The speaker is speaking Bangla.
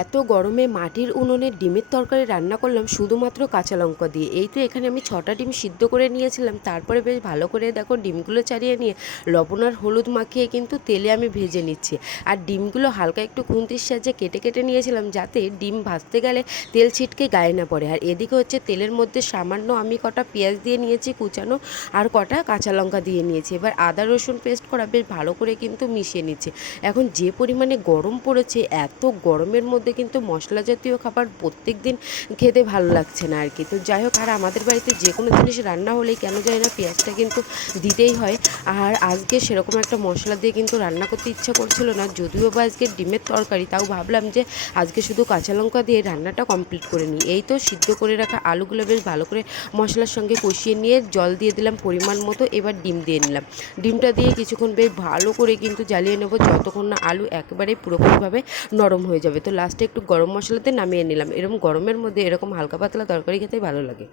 এত গরমে মাটির উনুনে ডিমের তরকারি রান্না করলাম শুধুমাত্র কাঁচা লঙ্কা দিয়ে। এই তো এখানে আমি 6টা ডিম সিদ্ধ করে নিয়েছিলাম। তারপরে বেশ ভালো করে দেখো ডিমগুলো ছাড়িয়ে নিয়ে লবণ আর হলুদ মাখিয়ে কিন্তু তেলে আমি ভেজে নিচ্ছি। আর ডিমগুলো হালকা একটু খুন্তির সাহায্যে কেটে কেটে নিয়েছিলাম, যাতে ডিম ভাজতে গেলে তেল ছিটকে গায়ে না পড়ে। আর এদিকে হচ্ছে তেলের মধ্যে সামান্য আমি কটা পেঁয়াজ দিয়ে নিয়েছি কুচানো, আর কটা কাঁচা লঙ্কা দিয়ে নিয়েছি। এবার আদা রসুন পেস্ট করা বেশ ভালো করে কিন্তু মিশিয়ে নিচ্ছে। এখন যে পরিমাণে গরম পড়েছে, এত গরমের মধ্যে কিন্তু মশলা জাতীয় খাবার প্রত্যেক দিন খেতে ভালো লাগছে না আর কি। তো যাই হোক, আর আমাদের বাড়িতে যে কোনো জিনিস রান্না হলেই কেন জানি না পেঁয়াজটা কিন্তু দিতেই হয়। আর আজকে সেরকম একটা মশলা দিয়ে কিন্তু রান্না করতে ইচ্ছা করছিল না, যদিও বা আজকে ডিমের তরকারি, তাও ভাবলাম যে আজকে শুধু কাঁচা লঙ্কা দিয়ে রান্নাটা কমপ্লিট করে নিই। এই তো সিদ্ধ করে রাখা আলুগুলো বেশ ভালো করে মশলার সঙ্গে কষিয়ে নিয়ে জল দিয়ে দিলাম পরিমাণ মতো। এবার ডিম দিয়ে নিলাম। ডিমটা দিয়ে কিছুক্ষণ বেশ ভালো করে কিন্তু জ্বালিয়ে নেব, যতক্ষণ না আলু একেবারে পুরোপুরিভাবে নরম হয়ে যাবে। তো লাস্টে একটু গরম মশলাতে নামিয়ে নিলাম। এরকম গরমের মধ্যে এরকম হালকা পাতলা তরকারি খেতে ভালো লাগে।